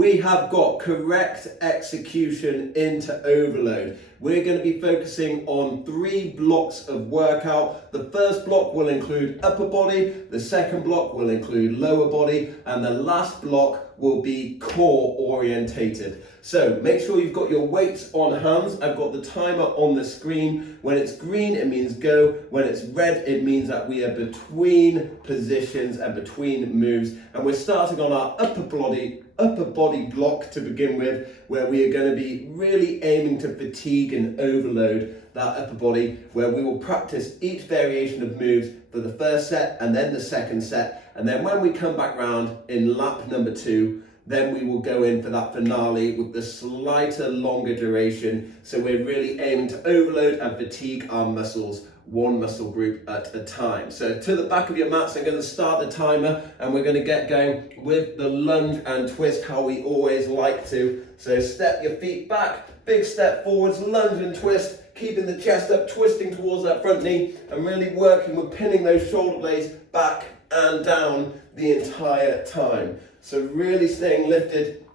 we have got correct execution into overload. We're going to be focusing on 3 blocks of workout. The first block will include upper body, the second block will include lower body, and the last block will be core orientated. So make sure you've got your weights on hands. I've got the timer on the screen. When it's green, it means go. When it's red, it means that we are between positions and between moves. And we're starting on our upper body block to begin with, where we are going to be really aiming to fatigue and overload that upper body, where we will practice each variation of moves for the first set and then the second set. And then when we come back round in lap number 2, then we will go in for that finale with the slighter, longer duration. So we're really aiming to overload and fatigue our muscles, one muscle group at a time. So to the back of your mats, I'm going to start the timer and we're going to get going with the lunge and twist, how we always like to. So step your feet back, big step forwards, lunge and twist, keeping the chest up, twisting towards that front knee, and really working with pinning those shoulder blades back and down the entire time. So really staying lifted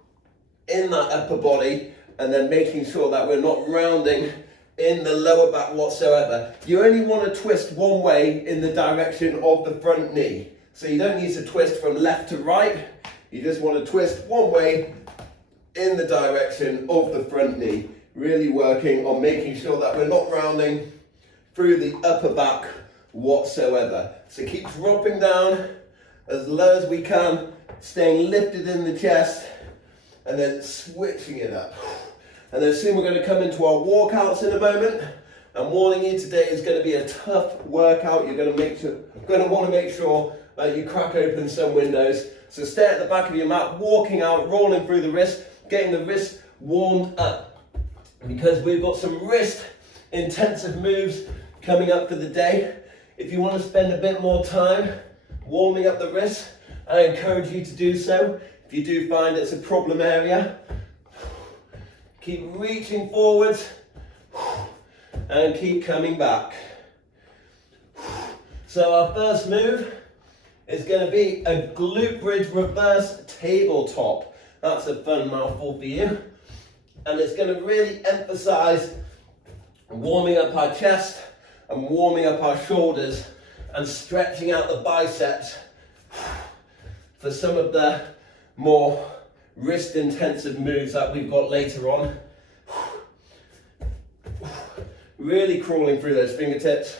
in that upper body and then making sure that we're not rounding in the lower back whatsoever. You only want to twist one way in the direction of the front knee. So you don't need to twist from left to right. You just want to twist one way in the direction of the front knee. Really working on making sure that we're not rounding through the upper back whatsoever. So keep dropping down as low as we can, staying lifted in the chest, and then switching it up. And then soon we're going to come into our walkouts in a moment. I'm warning you, today is going to be a tough workout. You're going to want to make sure that you crack open some windows. So stay at the back of your mat, walking out, rolling through the wrist, getting the wrist warmed up. Because we've got some wrist intensive moves coming up for the day. If you want to spend a bit more time warming up the wrist, I encourage you to do so. If you do find it's a problem area, keep reaching forwards and keep coming back. So our first move is going to be a glute bridge reverse tabletop. That's a fun mouthful for you. And it's going to really emphasize warming up our chest and warming up our shoulders and stretching out the biceps for some of the more wrist intensive moves that we've got later on. Really crawling through those fingertips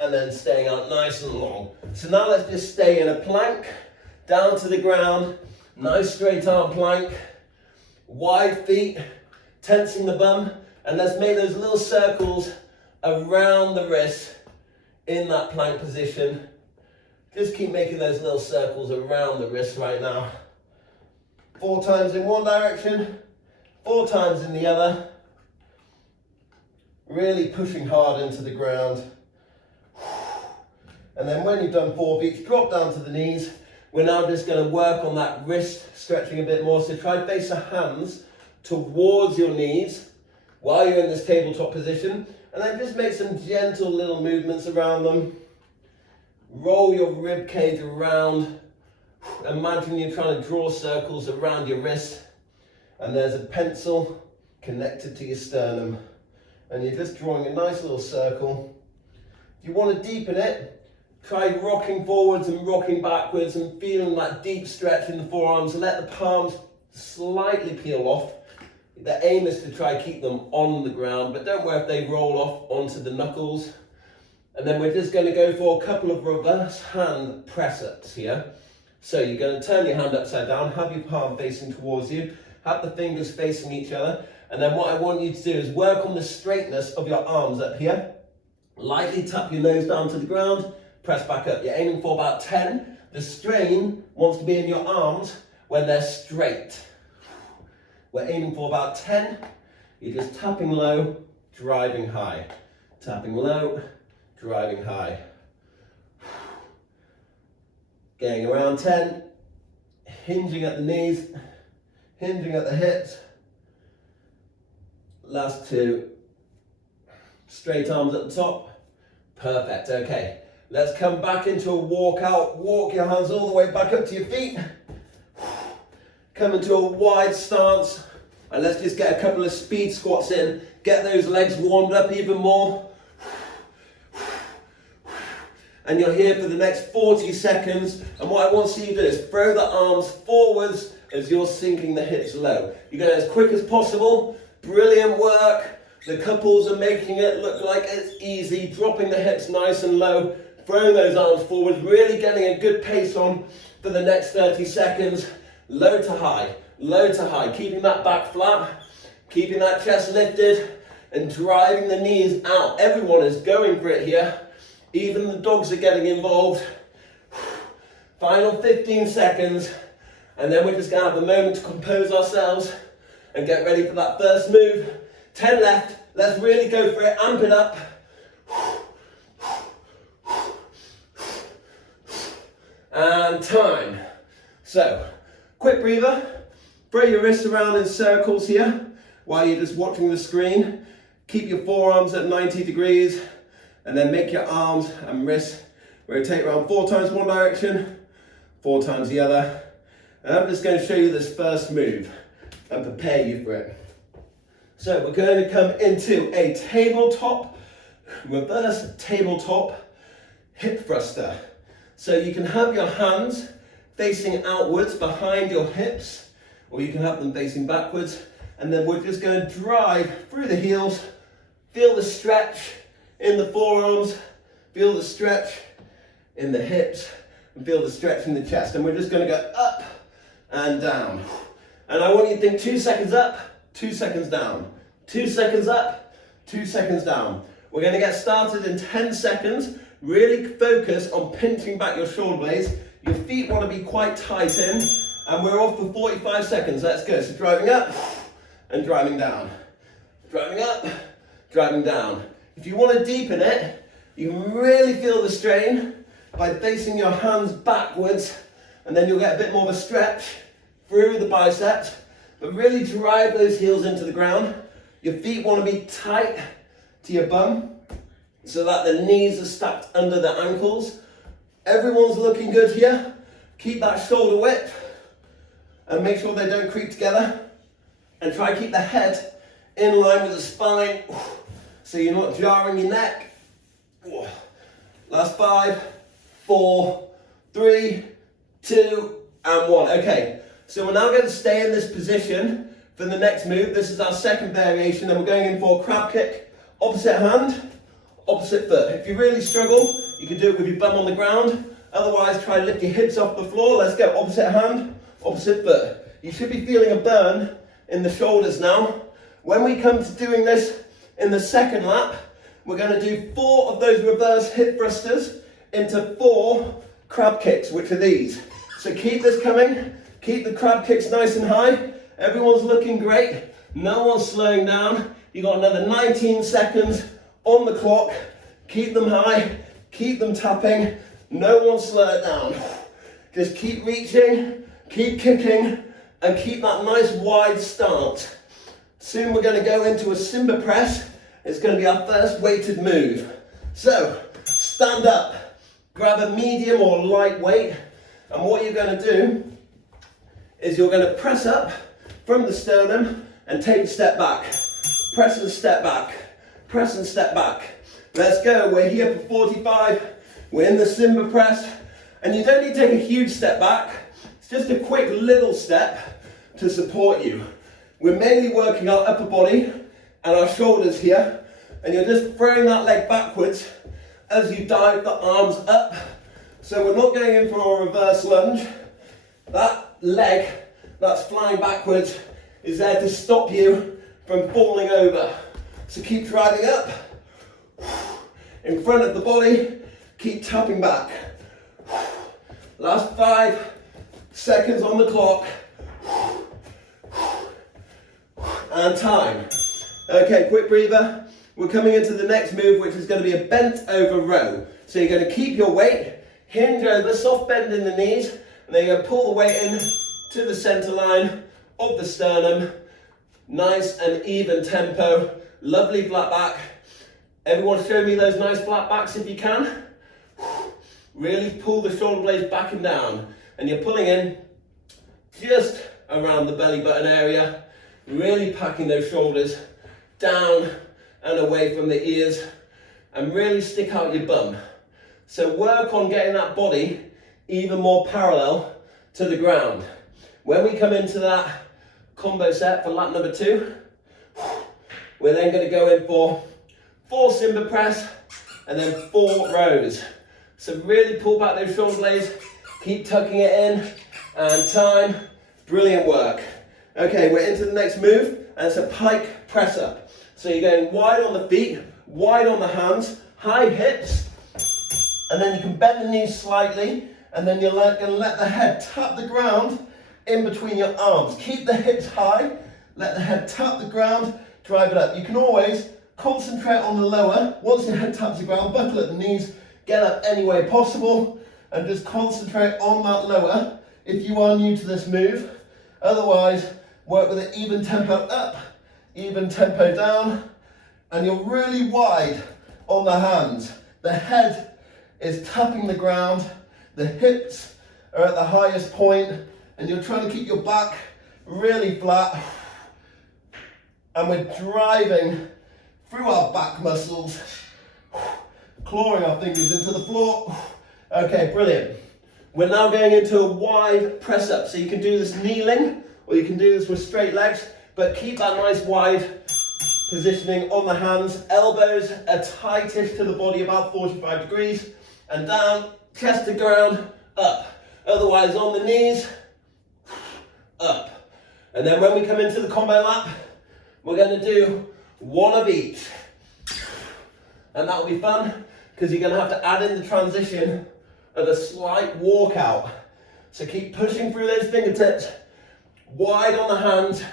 and then staying out nice and long. So now let's just stay in a plank, down to the ground, nice straight arm plank, wide feet, tensing the bum, and let's make those little circles around the wrist in that plank position. Just keep making those little circles around the wrist right now. 4 times in one direction, 4 times in the other. Really pushing hard into the ground. And then when you've done 4 of each, drop down to the knees. We're now just going to work on that wrist stretching a bit more. So try to face the hands towards your knees while you're in this tabletop position. And then just make some gentle little movements around them. Roll your rib cage around. Imagine you're trying to draw circles around your wrist. And there's a pencil connected to your sternum. And you're just drawing a nice little circle. If you want to deepen it, try rocking forwards and rocking backwards and feeling that deep stretch in the forearms. Let the palms slightly peel off. The aim is to try keep them on the ground, but don't worry if they roll off onto the knuckles. And then we're just going to go for a couple of reverse hand press-ups here. So you're going to turn your hand upside down, have your palm facing towards you, have the fingers facing each other. And then what I want you to do is work on the straightness of your arms up here. Lightly tap your nose down to the ground, press back up. You're aiming for about 10. The strain wants to be in your arms when they're straight. We're aiming for about 10. You're just tapping low, driving high. Tapping low, driving high. Getting around 10. Hinging at the knees, hinging at the hips. Last 2. Straight arms at the top. Perfect, okay. Let's come back into a walk out. Walk your hands all the way back up to your feet. come into a wide stance, and let's just get a couple of speed squats in, get those legs warmed up even more. And you're here for the next 40 seconds, and what I want to see you do is throw the arms forwards as you're sinking the hips low. You're going as quick as possible. Brilliant work. The couples are making it look like it's easy, dropping the hips nice and low, throwing those arms forwards, really getting a good pace on for the next 30 seconds. Low to high, keeping that back flat, keeping that chest lifted, and driving the knees out. Everyone is going for it here. Even the dogs are getting involved. Final 15 seconds, and then we're just going to have a moment to compose ourselves and get ready for that first move. 10 left, let's really go for it, amp it up. And time. So, quick breather, throw your wrists around in circles here while you're just watching the screen. Keep your forearms at 90 degrees, and then make your arms and wrists rotate around 4 times one direction, 4 times the other. And I'm just going to show you this first move and prepare you for it. So we're going to come into a tabletop, reverse tabletop hip thruster. So you can have your hands facing outwards behind your hips, or you can have them facing backwards, and then we're just going to drive through the heels, feel the stretch in the forearms, feel the stretch in the hips, and feel the stretch in the chest. And we're just going to go up and down. And I want you to think 2 seconds up, 2 seconds down, 2 seconds up, 2 seconds down. We're going to get started in 10 seconds. Really focus on pinching back your shoulder blades. Your feet want to be quite tight in, and we're off for 45 seconds. Let's go. So driving up and driving down. Driving up, driving down. If you want to deepen it, you can really feel the strain by facing your hands backwards, and then you'll get a bit more of a stretch through the biceps, but really drive those heels into the ground. Your feet want to be tight to your bum so that the knees are stacked under the ankles. Everyone's looking good here. Keep that shoulder width and make sure they don't creep together, and try to keep the head in line with the spine so you're not jarring your neck. Last 5, 4, 3, 2, and 1. Okay, so we're now going to stay in this position for the next move. This is our second variation, and we're going in for a crab kick. Opposite hand, opposite foot. If you really struggle, you can do it with your bum on the ground. Otherwise, try to lift your hips off the floor. Let's go opposite hand, opposite foot. You should be feeling a burn in the shoulders now. When we come to doing this in the second lap, we're going to do 4 of those reverse hip thrusters into 4 crab kicks, which are these. So keep this coming. Keep the crab kicks nice and high. Everyone's looking great. No one's slowing down. You've got another 19 seconds on the clock. Keep them high. Keep them tapping. No one slow it down. Just keep reaching, keep kicking, and keep that nice wide stance. Soon we're going to go into a Simba press. It's going to be our first weighted move. So, stand up, grab a medium or light weight, and what you're going to do is you're going to press up from the sternum and take a step back. Press and step back. Press and step back. Let's go. We're here for 45. We're in the Simba press, and you don't need to take a huge step back. It's just a quick little step to support you. We're mainly working our upper body and our shoulders here, and you're just throwing that leg backwards as you dive the arms up. So we're not going in for a reverse lunge. That leg that's flying backwards is there to stop you from falling over. So keep driving up, in front of the body, keep tapping back. Last 5 seconds on the clock. And time. Okay, quick breather. We're coming into the next move, which is going to be a bent over row. So you're going to keep your weight, hinge over, soft bend in the knees, and then you're going to pull the weight in to the center line of the sternum. Nice and even tempo. Lovely flat back. Everyone show me those nice flat backs if you can. Really pull the shoulder blades back and down. And you're pulling in just around the belly button area, really packing those shoulders down and away from the ears, and really stick out your bum. So work on getting that body even more parallel to the ground. When we come into that combo set for lap number 2, we're then going to go in for 4 Simba press and then 4 rows. So really pull back those shoulder blades, keep tucking it in, and time. Brilliant work. Okay, we're into the next move, and it's a pike press up. So you're going wide on the feet, wide on the hands, high hips, and then you can bend the knees slightly, and then you're going to let the head tap the ground in between your arms. Keep the hips high, let the head tap the ground, drive it up. You can always concentrate on the lower. Once your head taps the ground, buckle at the knees, get up any way possible, and just concentrate on that lower if you are new to this move. Otherwise, work with an even tempo up, even tempo down, and you're really wide on the hands. The head is tapping the ground, the hips are at the highest point, and you're trying to keep your back really flat, and we're driving through our back muscles, clawing our fingers into the floor. Okay, brilliant. We're now going into a wide press up. So you can do this kneeling, or you can do this with straight legs, but keep that nice wide positioning on the hands. Elbows are tightish to the body, about 45 degrees, and down, chest to ground, up. Otherwise on the knees, up. And then when we come into the combo lap, we're going to do 1 of each. And that will be fun, because you're going to have to add in the transition of a slight walkout. So keep pushing through those fingertips, wide on the hands.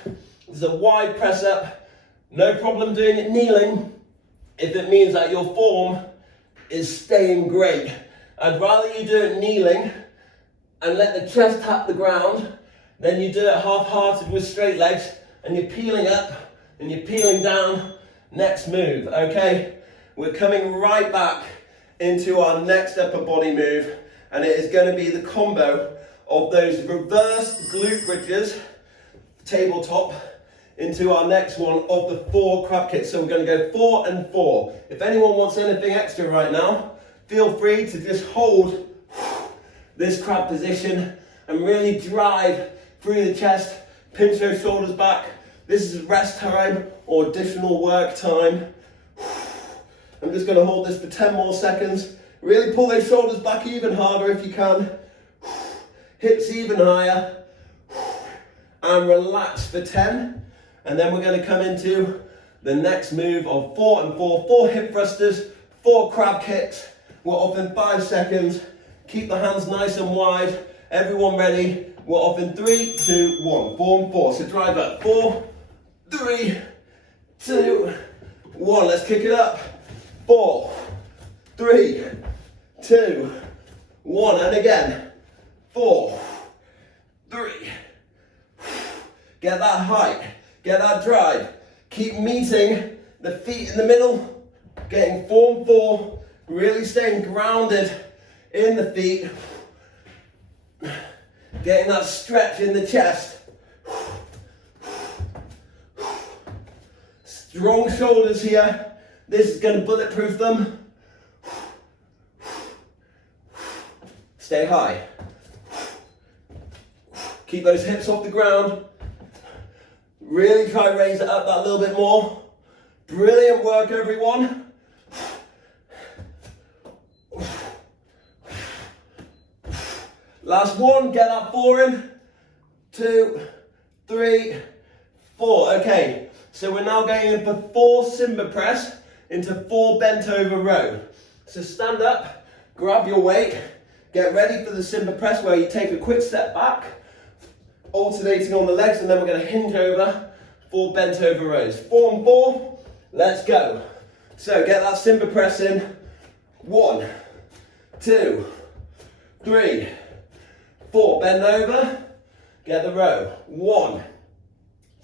There's a wide press up. No problem doing it kneeling if it means that your form is staying great. I'd rather you do it kneeling and let the chest tap the ground than you do it half-hearted with straight legs and you're peeling up and you're peeling down. Next move, okay? We're coming right back into our next upper body move, and it is going to be the combo of those reverse glute bridges, tabletop, into our next one of the 4 crab kicks. So we're going to go 4 and 4. If anyone wants anything extra right now, feel free to just hold this crab position and really drive through the chest, pinch those shoulders back. This is rest time or additional work time. I'm just going to hold this for 10 more seconds. Really pull those shoulders back even harder if you can. Hips even higher. And relax for 10. And then we're going to come into the next move of 4 and 4. 4 hip thrusters, 4 crab kicks. We're off in 5 seconds. Keep the hands nice and wide. Everyone ready? We're off in 3, 2, 1. 4 and 4. So drive up. 4, 3, 2, 1. Let's kick it up. 4, 3, 2, 1. And again. 4, 3. Get that height. Get that drive. Keep meeting the feet in the middle. Getting 4 and 4. Really staying grounded in the feet. Getting that stretch in the chest. Strong shoulders here. This is going to bulletproof them. Stay high. Keep those hips off the ground. Really try to raise it up that little bit more. Brilliant work, everyone. Last one, get that 4 in. 2, 3, 4. Okay, so we're now going in for 4 Simba press into 4 bent over row. So stand up, grab your weight, get ready for the Simba press where you take a quick step back, alternating on the legs, and then we're going to hinge over 4 bent over rows. 4 and 4, let's go. So get that Simba press in. 1, 2, 3, 4, bend over, get the row. 1,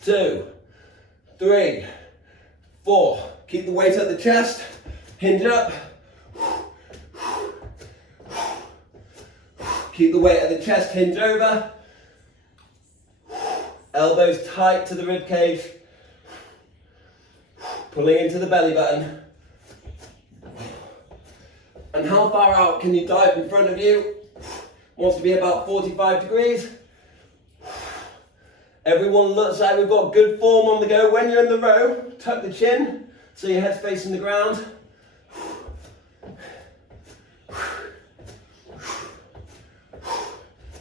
2, 3, 4. Keep the weight at the chest, hinge up. Keep the weight at the chest, hinge over. Elbows tight to the rib cage. Pulling into the belly button. And how far out can you dive in front of you? Wants to be about 45 degrees. Everyone looks like we've got good form on the go. When you're in the row, tuck the chin so your head's facing the ground.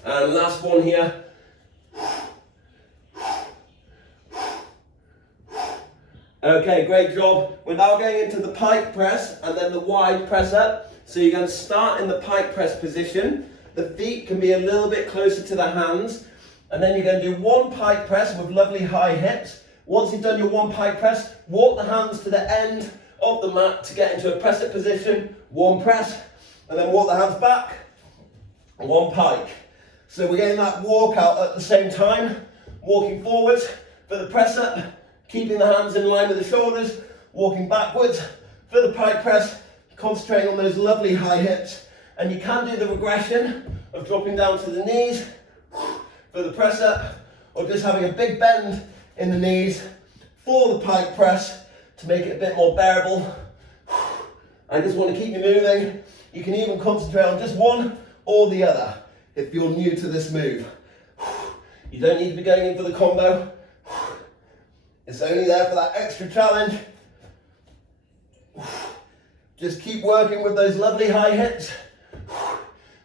And last one here. Okay, great job. We're now going into the pike press and then the wide press up. So you're going to start in the pike press position. The feet can be a little bit closer to the hands. And then you're going to do one pike press with lovely high hips. Once you've done your one pike press, walk the hands to the end of the mat to get into a press up position. One press, and then walk the hands back. One pike. So we're getting that walk out at the same time. Walking forwards for the press up. Keeping the hands in line with the shoulders, walking backwards for the pike press, concentrating on those lovely high hips. And you can do the regression of dropping down to the knees for the press up, or just having a big bend in the knees for the pike press to make it a bit more bearable. I just want to keep you moving. You can even concentrate on just one or the other if you're new to this move. You don't need to be going in for the combo. It's only there for that extra challenge. Just keep working with those lovely high hips.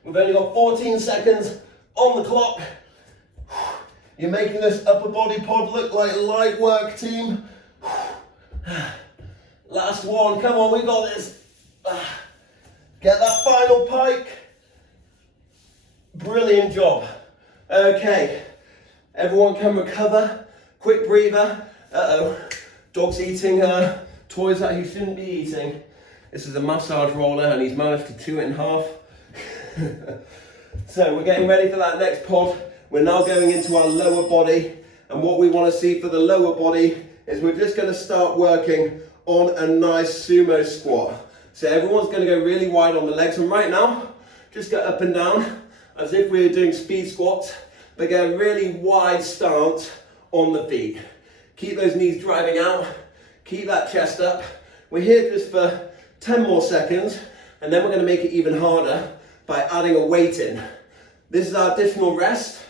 We've only got 14 seconds on the clock. You're making this upper body pod look like light work, team. Last one, come on, we got this. Get that final pike. Brilliant job. Okay, everyone can recover. Quick breather. Uh-oh, dog's eating toys that he shouldn't be eating. This is a massage roller and he's managed to chew it in half. So we're getting ready for that next pod. We're now going into our lower body, and what we want to see for the lower body is we're just going to start working on a nice sumo squat. So everyone's going to go really wide on the legs, and right now just go up and down as if we were doing speed squats, but get a really wide stance on the feet. Keep those knees driving out, keep that chest up. We're here just for 10 more seconds, and then we're going to make it even harder by adding a weight in. This is our additional rest.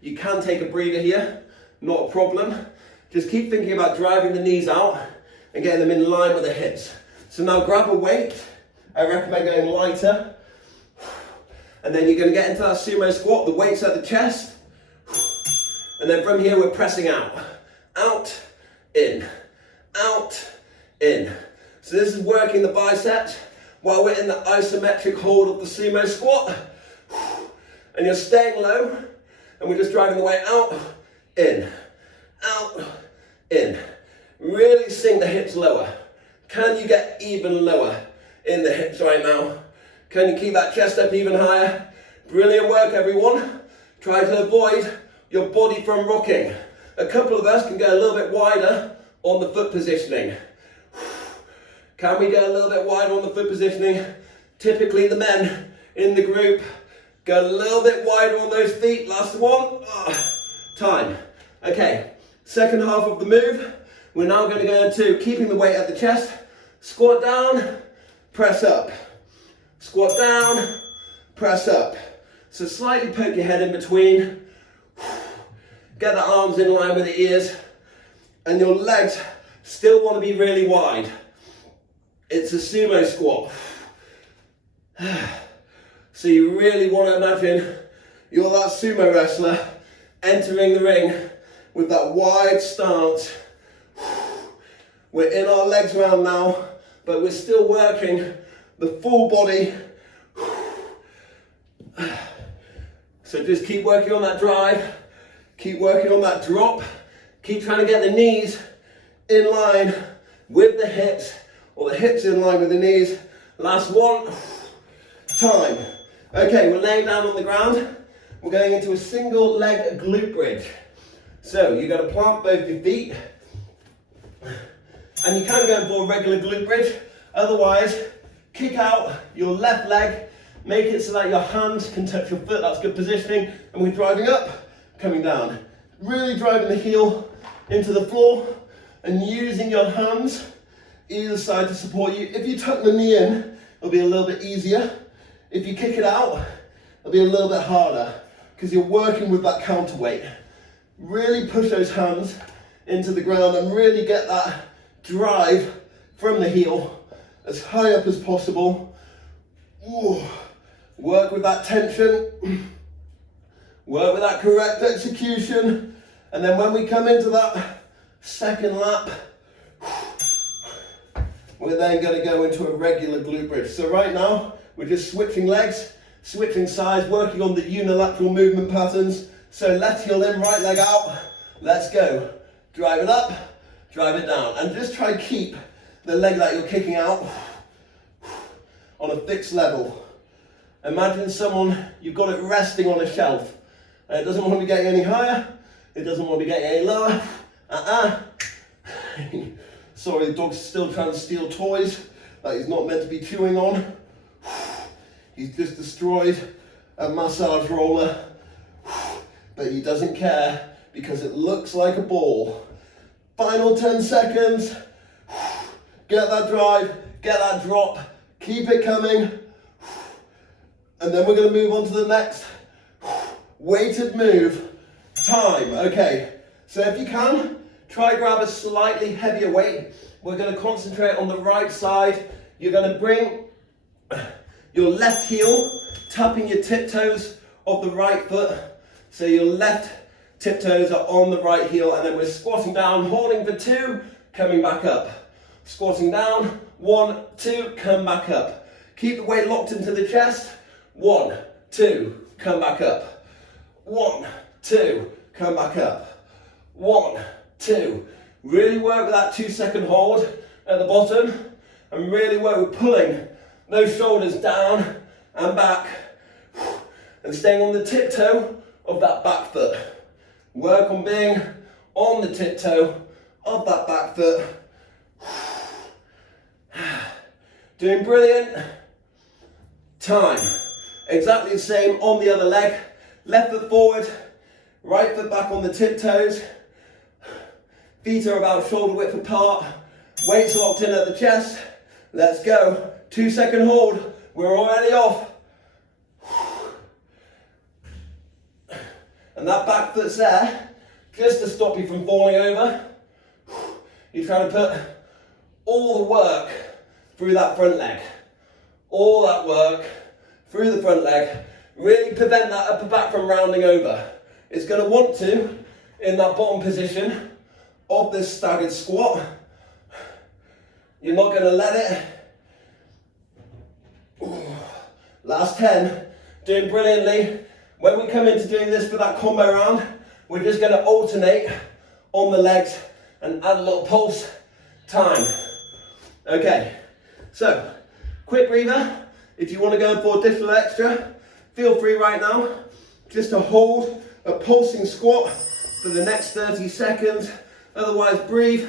You can take a breather here, not a problem. Just keep thinking about driving the knees out and getting them in line with the hips. So now grab a weight. I recommend going lighter. And then you're going to get into that sumo squat. The weight's at the chest. And then from here we're pressing out. Out, in, out, in. So this is working the biceps while we're in the isometric hold of the sumo squat. And you're staying low, and we're just driving the weight out, in, in. Really sink the hips lower. Can you get even lower in the hips right now? Can you keep that chest up even higher? Brilliant work, everyone. Try to avoid your body from rocking. A couple of us can go a little bit wider on the foot positioning. Can we go a little bit wider on the foot positioning? Typically the men in the group go a little bit wider on those feet. Last one. Time. Okay, second half of the move. We're now going to go into keeping the weight at the chest. Squat down, press up. Squat down, press up. So slightly poke your head in between. Get the arms in line with the ears. And your legs still want to be really wide. It's a sumo squat. So you really want to imagine you're that sumo wrestler entering the ring with that wide stance. We're in our legs round now, but we're still working the full body. So just keep working on that drive, keep working on that drop, keep trying to get the knees in line with the hips, or the hips in line with the knees. Last one. Time. Okay, we're laying down on the ground. We're going into a single leg glute bridge. So you've got to plant both your feet. And you can go for a regular glute bridge. Otherwise, kick out your left leg. Make it so that your hands can touch your foot. That's good positioning. And we're driving up, coming down. Really driving the heel into the floor and using your hands either side to support you. If you tuck the knee in, it'll be a little bit easier. If you kick it out, it'll be a little bit harder because you're working with that counterweight. Really push those hands into the ground and really get that drive from the heel as high up as possible. Ooh. Work with that tension, work with that correct execution, and then when we come into that second lap, we're then going to go into a regular glute bridge. So right now, we're just switching legs, switching sides, working on the unilateral movement patterns. So left heel in, right leg out, let's go. Drive it up, drive it down, and just try to keep the leg that you're kicking out on a fixed level. Imagine someone, you've got it resting on a shelf, and it doesn't want to be getting any higher, it doesn't want to be getting any lower. Sorry, the dog's still trying to steal toys that he's not meant to be chewing on. He's just destroyed a massage roller, but he doesn't care because it looks like a ball. Final 10 seconds. Get that drive, get that drop, keep it coming. And then we're going to move on to the next weighted move. Time. Okay, so if you can, try grab a slightly heavier weight. We're going to concentrate on the right side. You're going to bring your left heel, tapping your tiptoes of the right foot. So your left tiptoes are on the right heel, and then we're squatting down, holding for 2, coming back up. Squatting down, 1, 2, come back up. Keep the weight locked into the chest. 1, 2, come back up. 1, 2, come back up. 1, 2. Really work with that 2-second hold at the bottom, and really work with pulling those shoulders down and back, and staying on the tiptoe of that back foot. Work on being on the tiptoe of that back foot. Doing brilliant. Time. Exactly the same on the other leg. Left foot forward, right foot back on the tiptoes. Feet are about shoulder width apart. Weights locked in at the chest. Let's go. 2-second hold. We're already off. And that back foot's there just to stop you from falling over. You're trying to put all the work through that front leg. All that work through the front leg. Really prevent that upper back from rounding over. It's going to want to, in that bottom position of this staggered squat. You're not going to let it. Last 10. Doing brilliantly. When we come into doing this for that combo round, we're just going to alternate on the legs and add a little pulse. Time. Okay, so quick breather. If you want to go for additional extra, feel free right now just to hold a pulsing squat for the next 30 seconds. Otherwise, breathe,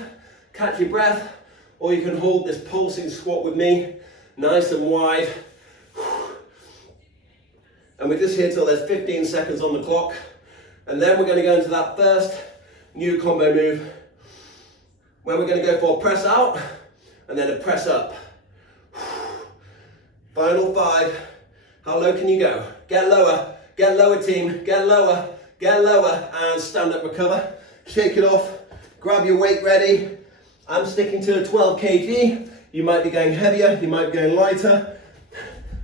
catch your breath, or you can hold this pulsing squat with me, nice and wide. And we're just here till there's 15 seconds on the clock. And then we're going to go into that first new combo move, where we're going to go for a press out and then a press up. Final 5. How low can you go? Get lower team, get lower, and stand up, recover. Shake it off, grab your weight ready. I'm sticking to a 12 kg. You might be going heavier, you might be going lighter.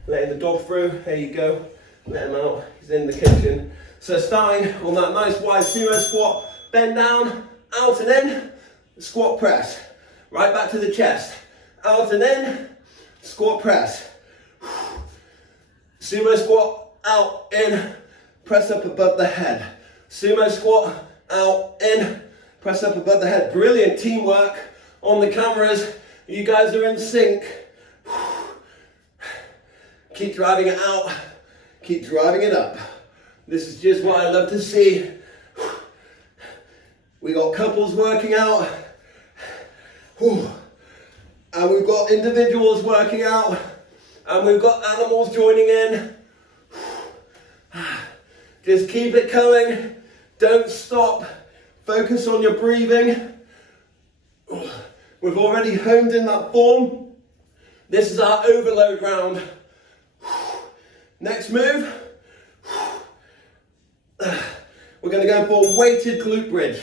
Letting the dog through, there you go. Let him out, he's in the kitchen. So starting on that nice wide sumo squat, bend down, out and in, squat press. Right back to the chest, out and in, squat press. Sumo squat, out, in, press up above the head. Sumo squat, out, in, press up above the head. Brilliant teamwork on the cameras. You guys are in sync. Keep driving it out. Keep driving it up. This is just what I love to see. We got couples working out. And we've got individuals working out. And we've got animals joining in. Just keep it coming. Don't stop. Focus on your breathing. We've already honed in that form. This is our overload round. Next move. We're going to go for a weighted glute bridge.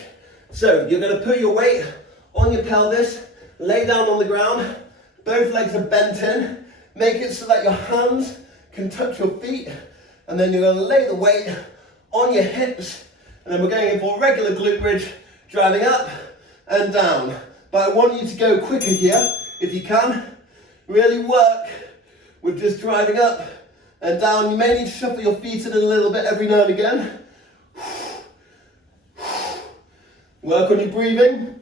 So you're going to put your weight on your pelvis, lay down on the ground, both legs are bent in, make it so that your hands can touch your feet, and then you're going to lay the weight on your hips, and then we're going in for a regular glute bridge, driving up and down. But I want you to go quicker here, if you can. Really work with just driving up and down. You may need to shuffle your feet in a little bit every now and again. Work on your breathing.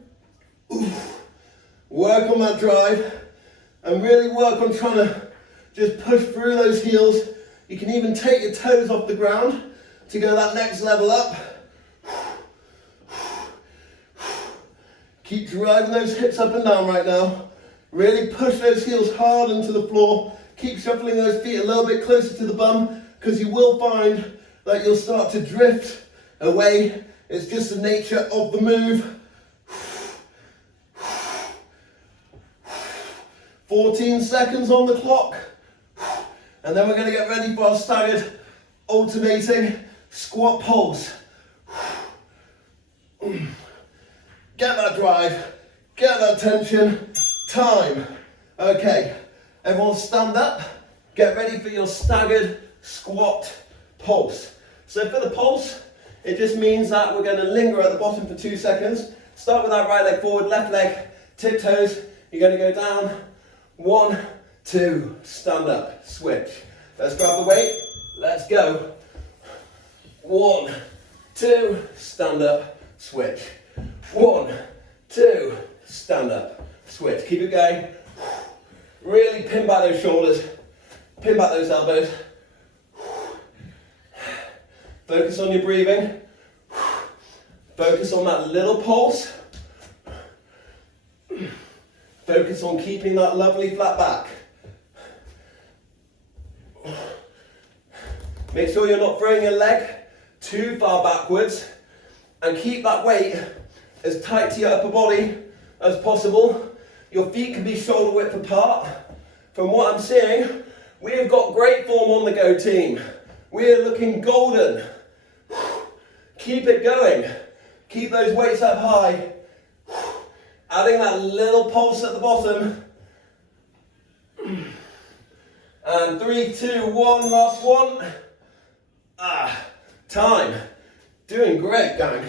Work on that drive. And really work on trying to just push through those heels. You can even take your toes off the ground to go that next level up. Keep driving those hips up and down right now. Really push those heels hard into the floor. Keep shuffling those feet a little bit closer to the bum, because you will find that you'll start to drift away. It's just the nature of the move. 14 seconds on the clock. And then we're going to get ready for our staggered alternating squat pulse. Get that drive, get that tension, time. Okay, everyone stand up, get ready for your staggered squat pulse. So for the pulse, it just means that we're going to linger at the bottom for 2 seconds. Start with that right leg forward, left leg, tiptoes. You're going to go down, 1, 2, stand up, switch. Let's grab the weight, let's go. 1, 2, stand up, switch. 1, 2, stand up, switch. Keep it going. Really pin back those shoulders, pin back those elbows. Focus on your breathing. Focus on that little pulse. Focus on keeping that lovely flat back. Make sure you're not throwing your leg too far backwards, and keep that weight as tight to your upper body as possible. Your feet can be shoulder width apart. From what I'm seeing, we have got great form on the go, team. We are looking golden. Keep it going. Keep those weights up high. Adding that little pulse at the bottom. And 3, 2, 1, last one. Time. Doing great, gang.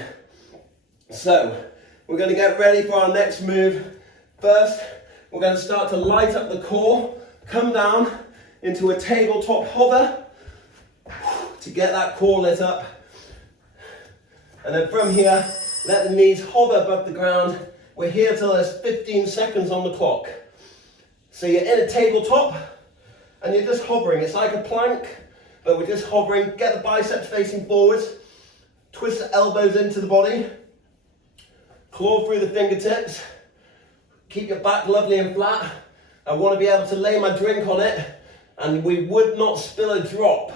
So, we're going to get ready for our next move. First, we're going to start to light up the core, come down into a tabletop hover to get that core lit up. And then from here, let the knees hover above the ground. We're here till there's 15 seconds on the clock. So you're in a tabletop and you're just hovering. It's like a plank, but we're just hovering. Get the biceps facing forwards. Twist the elbows into the body. Claw through the fingertips. Keep your back lovely and flat. I want to be able to lay my drink on it, and we would not spill a drop.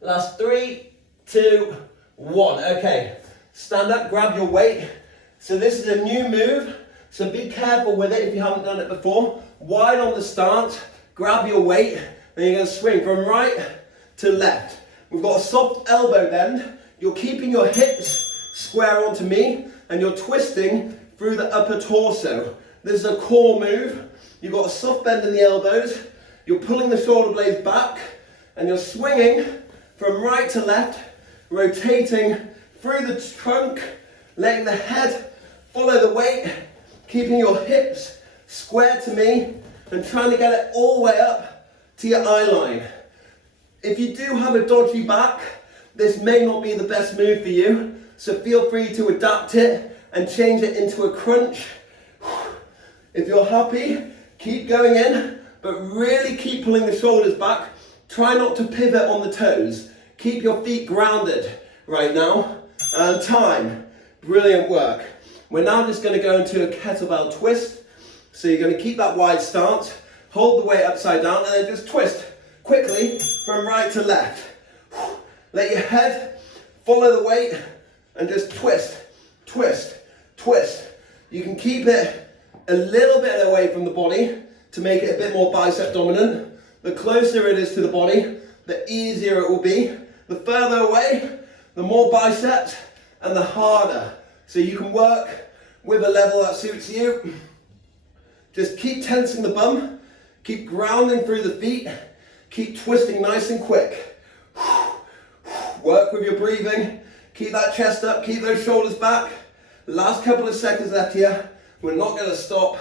Last 3, 2, 1. Okay, stand up, grab your weight. So this is a new move, so be careful with it if you haven't done it before. Wide on the stance, grab your weight, and you're going to swing from right to left. We've got a soft elbow bend. You're keeping your hips square onto me, and you're twisting through the upper torso. This is a core move. You've got a soft bend in the elbows. You're pulling the shoulder blades back, and you're swinging from right to left, rotating through the trunk, letting the head follow the weight, keeping your hips square to me, and trying to get it all the way up to your eye line. If you do have a dodgy back, this may not be the best move for you, so feel free to adapt it and change it into a crunch. If you're happy, keep going in, but really keep pulling the shoulders back. Try not to pivot on the toes. Keep your feet grounded right now. And time. Brilliant work. We're now just going to go into a kettlebell twist. So you're going to keep that wide stance, hold the weight upside down, and then just twist quickly from right to left. Let your head Follow the weight and just twist, twist, twist. You can keep it a little bit away from the body to make it a bit more bicep dominant. The closer it is to the body, the easier it will be. The further away, the more biceps and the harder. So you can work with a level that suits you. Just keep tensing the bum, keep grounding through the feet, keep twisting nice and quick. Work with your breathing, keep that chest up, keep those shoulders back. Last couple of seconds left here. We're not going to stop.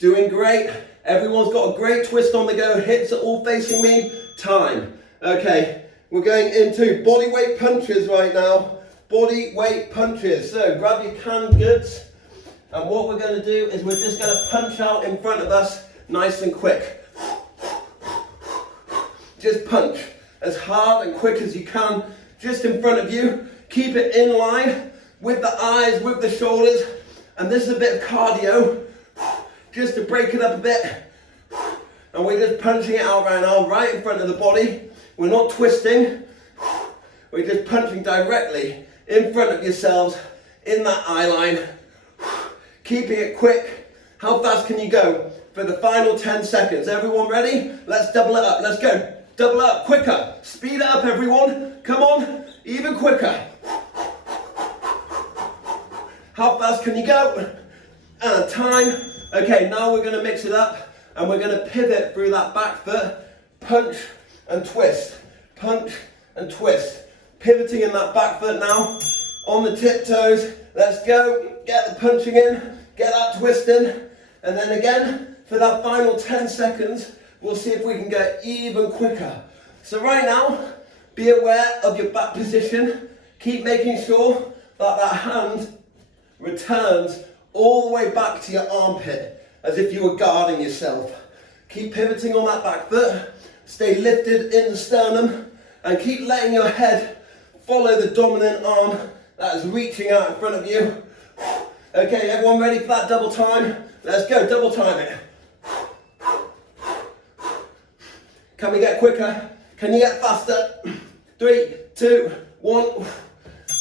Doing great. Everyone's got a great twist on the go. Hips are all facing me. Time. Okay, we're going into body weight punches right now. Body weight punches. So grab your canned goods. And what we're going to do is we're just going to punch out in front of us nice and quick. Just punch as hard and quick as you can. Just in front of you. Keep it in line with the eyes, with the shoulders. And this is a bit of cardio. Just to break it up a bit. And we're just punching it out right now, right in front of the body. We're not twisting. We're just punching directly in front of yourselves in that eye line. Keeping it quick. How fast can you go for the final 10 seconds? Everyone ready? Let's double it up. Let's go. Double up. Quicker. Speed it up, everyone. Come on. Even quicker. How fast can you go? And time. Okay, now we're going to mix it up and we're going to pivot through that back foot. Punch and twist. Punch and twist. Pivoting in that back foot now. On the tiptoes. Let's go. Get the punching in. Get that twist in. And then again, for that final 10 seconds, we'll see if we can go even quicker. So right now, be aware of your back position. Keep making sure that that hand returns all the way back to your armpit, as if you were guarding yourself. Keep pivoting on that back foot. Stay lifted in the sternum. And keep letting your head follow the dominant arm that is reaching out in front of you. Okay, everyone ready for that double time? Let's go, double time it. Can we get quicker? Can you get faster? 3, 2, 1,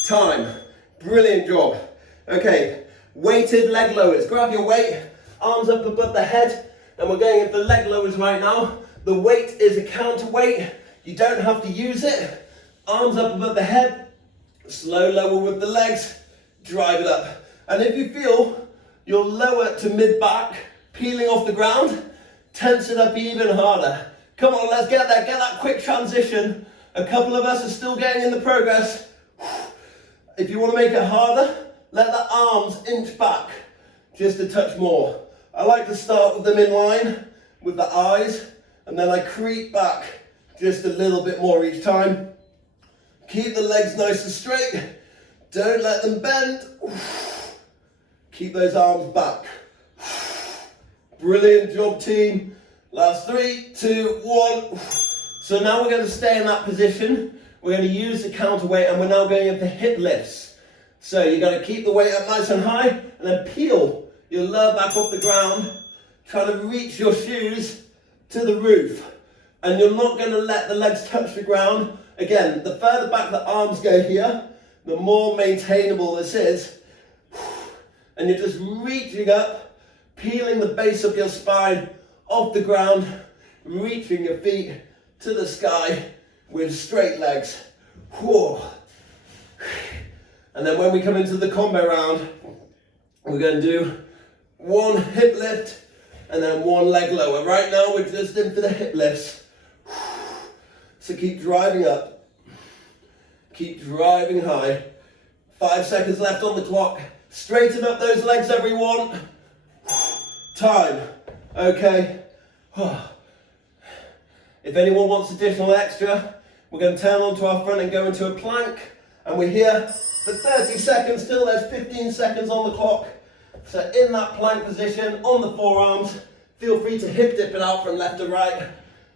time. Brilliant job. Okay, weighted leg lowers. Grab your weight, arms up above the head, and we're going in for leg lowers right now. The weight is a counterweight. You don't have to use it. Arms up above the head, slow lower with the legs, drive it up. And if you feel your lower to mid back peeling off the ground, tense it up even harder. Come on, let's get there, get that quick transition. A couple of us are still getting in the progress. If you want to make it harder, let the arms inch back just a touch more. I like to start with them in line with the eyes, and then I creep back just a little bit more each time. Keep the legs nice and straight. Don't let them bend. Keep those arms back. Brilliant job, team. Last 3, 2, 1. So now we're going to stay in that position. We're going to use the counterweight, and we're now going into hip lifts. So you're going to keep the weight up nice and high, and then peel your lower back off the ground. Try to reach your shoes to the roof. And you're not going to let the legs touch the ground. Again, the further back the arms go here, the more maintainable this is. And you're just reaching up, peeling the base of your spine off the ground, reaching your feet to the sky with straight legs. Whoa. And then when we come into the combo round, we're going to do 1 hip lift and then 1 leg lower. Right now we're just in for the hip lifts. So keep driving up. Keep driving high. 5 seconds left on the clock. Straighten up those legs, everyone. Time. Okay. If anyone wants additional extra, we're going to turn onto our front and go into a plank. And we're here for 30 seconds still. There's 15 seconds on the clock. So in that plank position, on the forearms, feel free to hip dip it out from left to right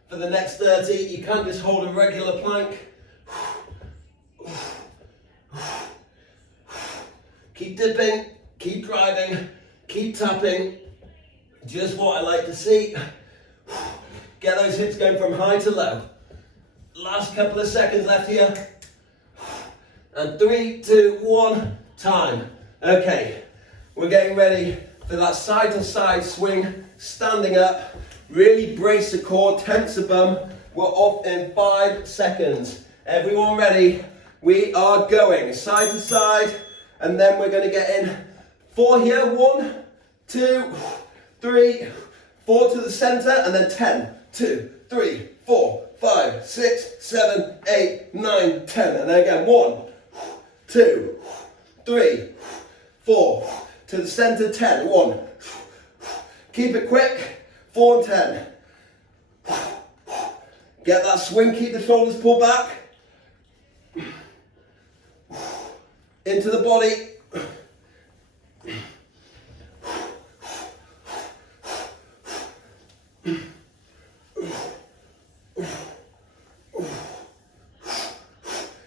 for the next 30. You can't just hold a regular plank. Keep dipping, keep driving, keep tapping. Just what I like to see. Get those hips going from high to low. Last couple of seconds left here. And 3, 2, 1, time. Okay, we're getting ready for that side to side swing, standing up. Really brace the core, tense the bum. We're off in 5 seconds. Everyone ready? We are going side to side, and then we're going to get in 4 here. 1, 2, 3, 4 to the center, and then 10, 2, 3, 4, 5, 6, 7, 8, 9, 10. And then again, 1, 2, 3, 4. To the center, 10. 1. Keep it quick. 4 and 10. Get that swing, keep the shoulders pulled back. Into the body.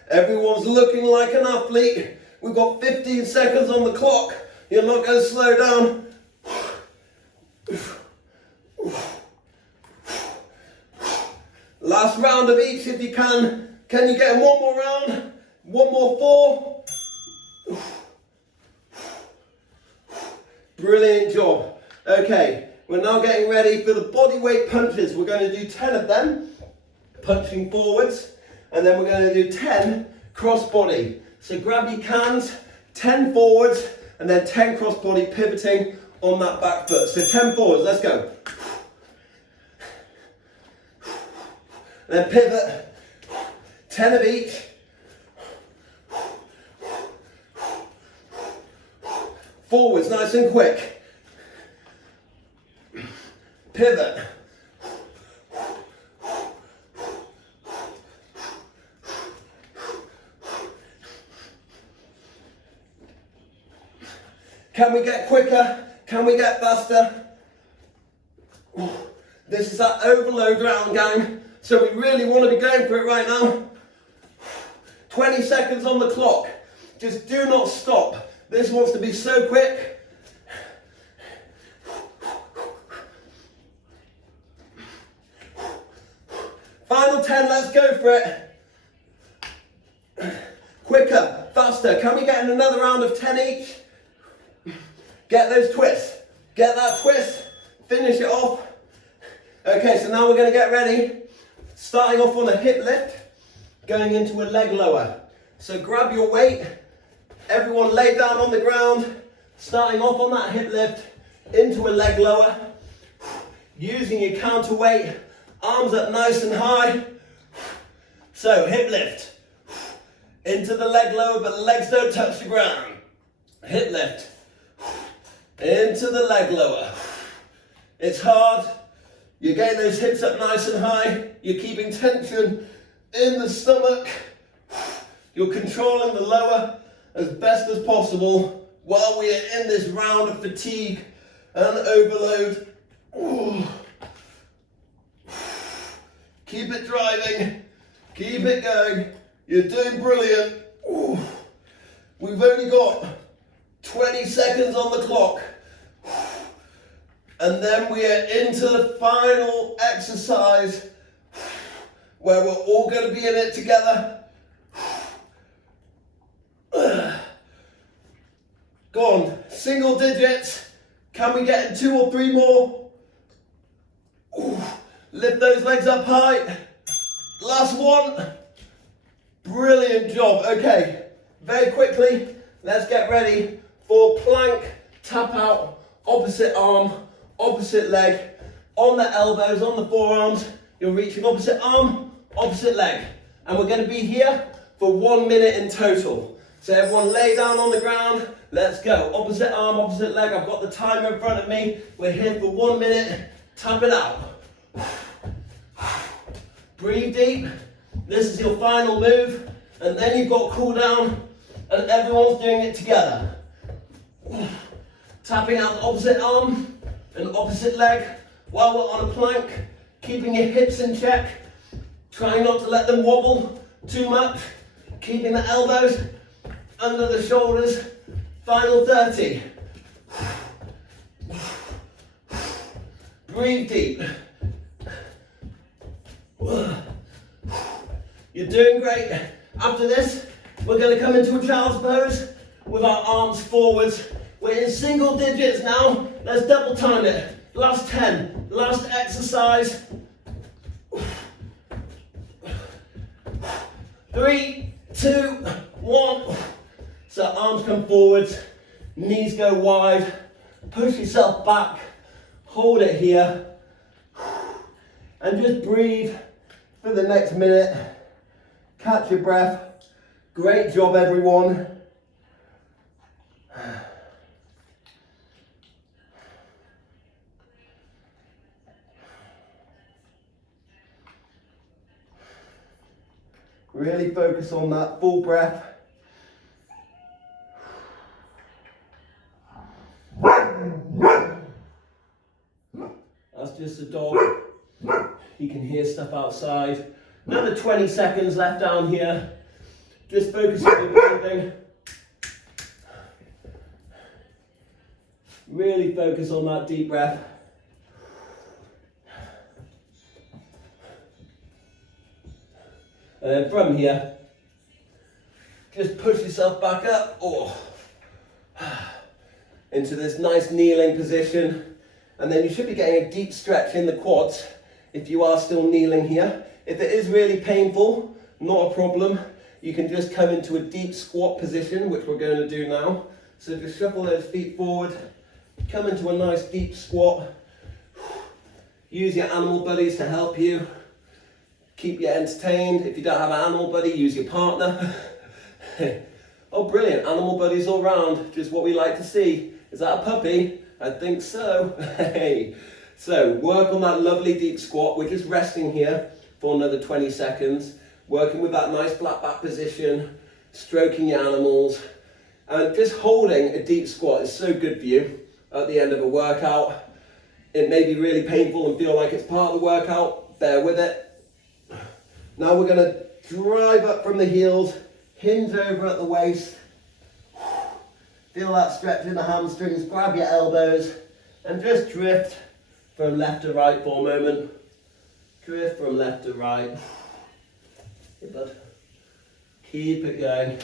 Everyone's looking like an athlete. We've got 15 seconds on the clock. You're not going to slow down. Last round of each if you can. Can you get one more round? One more 4. Brilliant job. Okay, we're now getting ready for the body weight punches. We're going to do 10 of them, punching forwards, and then we're going to do 10 cross body. So grab your cans, 10 forwards, and then 10 cross body pivoting on that back foot. So 10 forwards, let's go. And then pivot, 10 of each. Forwards, nice and quick. Pivot. Can we get quicker? Can we get faster? This is that overload round, gang. So we really want to be going for it right now. 20 seconds on the clock. Just do not stop. This wants to be so quick. Final 10, let's go for it. Quicker, faster. Can we get in another round of 10 each? Get those twists. Get that twist. Finish it off. Okay, so now we're going to get ready. Starting off on a hip lift, going into a leg lower. So grab your weight. Everyone lay down on the ground. Starting off on that hip lift, into a leg lower. Using your counterweight. Arms up nice and high. So hip lift. Into the leg lower, but the legs don't touch the ground. Hip lift. Into the leg lower. It's hard. You're getting those hips up nice and high. You're keeping tension in the stomach. You're controlling the lower as best as possible while we are in this round of fatigue and overload. Ooh. Keep it driving. Keep it going. You're doing brilliant. Ooh. We've only got 20 seconds on the clock. And then we are into the final exercise where we're all going to be in it together. Go on, single digits. Can we get in 2 or 3 more? Ooh. Lift those legs up high. Last one. Brilliant job. Okay, very quickly, let's get ready for plank, tap out, opposite arm, opposite leg, on the elbows, on the forearms. You're reaching opposite arm, opposite leg. And we're going to be here for 1 minute in total. So everyone lay down on the ground. Let's go. Opposite arm, opposite leg. I've got the timer in front of me. We're here for 1 minute. Tap it out. Breathe deep. This is your final move. And then you've got cool down. And everyone's doing it together. Tapping out the opposite arm and opposite leg while we're on a plank. Keeping your hips in check. Trying not to let them wobble too much. Keeping the elbows under the shoulders. Final 30. Breathe deep. You're doing great. After this, We're going to come into a child's pose with our arms forwards. We're in single digits now. Let's double time it. Last 10, last exercise. 3, 2, 1. So arms come forwards, knees go wide, push yourself back, hold it here, and just breathe for the next minute. Catch your breath. Great job, everyone. Really focus on that full breath. That's just a dog. You can hear stuff outside. Another 20 seconds left down here. Just focus on your breathing. Really focus on that deep breath. And then from here, just push yourself back up into this nice kneeling position. And then you should be getting a deep stretch in the quads if you are still kneeling here. If it is really painful, not a problem. You can just come into a deep squat position, which we're going to do now. So just shuffle those feet forward, come into a nice deep squat. Use your animal buddies to help you. Keep you entertained. If you don't have an animal buddy, use your partner. Oh, brilliant. Animal buddies all round. Just what we like to see. Is that a puppy? I think so. Hey. So work on that lovely deep squat. We're just resting here for another 20 seconds. Working with that nice flat back position. Stroking your animals. And just holding a deep squat is so good for you at the end of a workout. It may be really painful and feel like it's part of the workout. Bear with it. Now we're going to drive up from the heels, hinge over at the waist. Feel that stretch in the hamstrings, grab your elbows, and just drift from left to right for a moment. Drift from left to right. Hey, bud. Keep it going.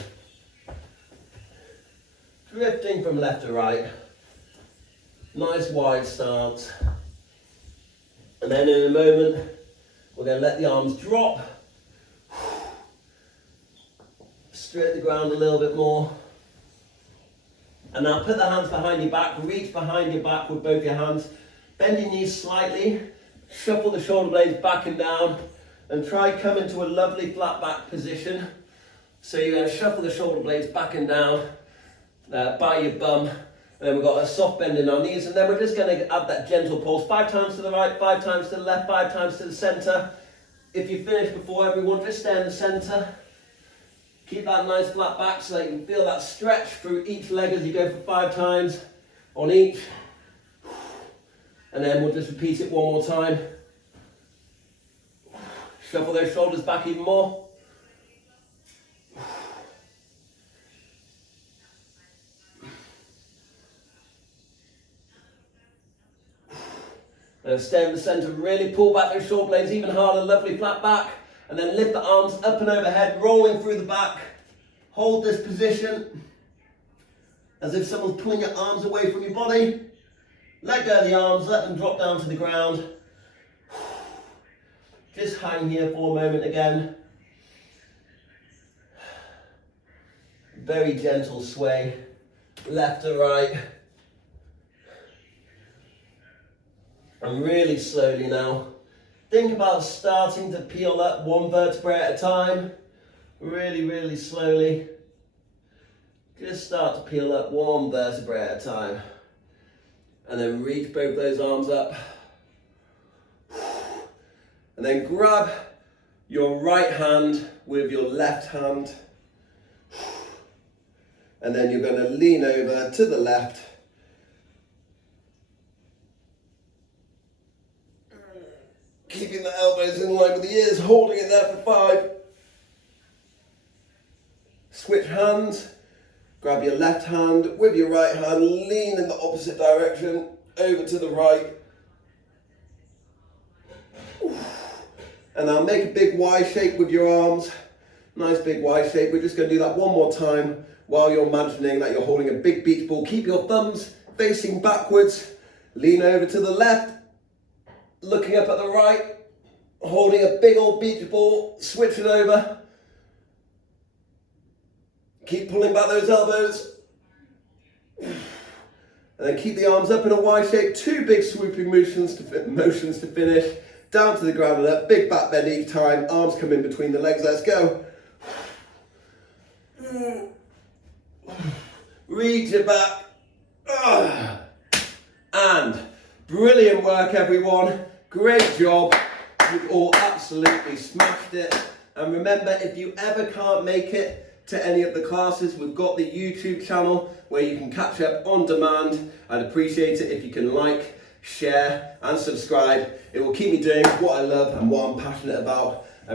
Drifting from left to right. Nice wide stance. And then in a moment, we're going to let the arms drop. Straight the ground a little bit more. And now put the hands behind your back, reach behind your back with both your hands. Bend your knees slightly, shuffle the shoulder blades back and down, and try come into a lovely flat back position. So you're going to shuffle the shoulder blades back and down by your bum. And then we've got a soft bend in our knees, and then we're just going to add that gentle pulse. 5 times to the right, 5 times to the left, 5 times to the center. If you finish before everyone, just stay in the center. Keep that nice flat back so that you can feel that stretch through each leg as you go for 5 times on each. And then we'll just repeat it one more time. Shuffle those shoulders back even more. And stay in the center, really pull back those shoulder blades even harder, lovely flat back. And then lift the arms up and overhead, rolling through the back. Hold this position as if someone's pulling your arms away from your body. Let go of the arms, let them drop down to the ground. Just hang here for a moment again. Very gentle sway, left to right. And really slowly now. Think about starting to peel up one vertebrae at a time. Really, really slowly. Just start to peel up one vertebrae at a time. And then reach both those arms up. And then grab your right hand with your left hand. And then you're going to lean over to the left. Keeping the elbows in line with the ears, holding it there for 5. Switch hands. Grab your left hand with your right hand, lean in the opposite direction, over to the right. And now make a big Y shape with your arms. Nice big Y shape. We're just going to do that one more time while you're imagining that you're holding a big beach ball. Keep your thumbs facing backwards. Lean over to the left. Looking up at the right. Holding a big old beach ball. Switch it over. Keep pulling back those elbows. And then keep the arms up in a Y shape. 2 big swooping motions to finish. Down to the ground and up. Big back bend each time. Arms come in between the legs. Let's go. Reach it back. And brilliant work, everyone. Great job. You've all absolutely smashed it. And remember, if you ever can't make it to any of the classes, we've got the YouTube channel where you can catch up on demand. I'd appreciate it if you can like, share and subscribe. It will keep me doing what I love and what I'm passionate about.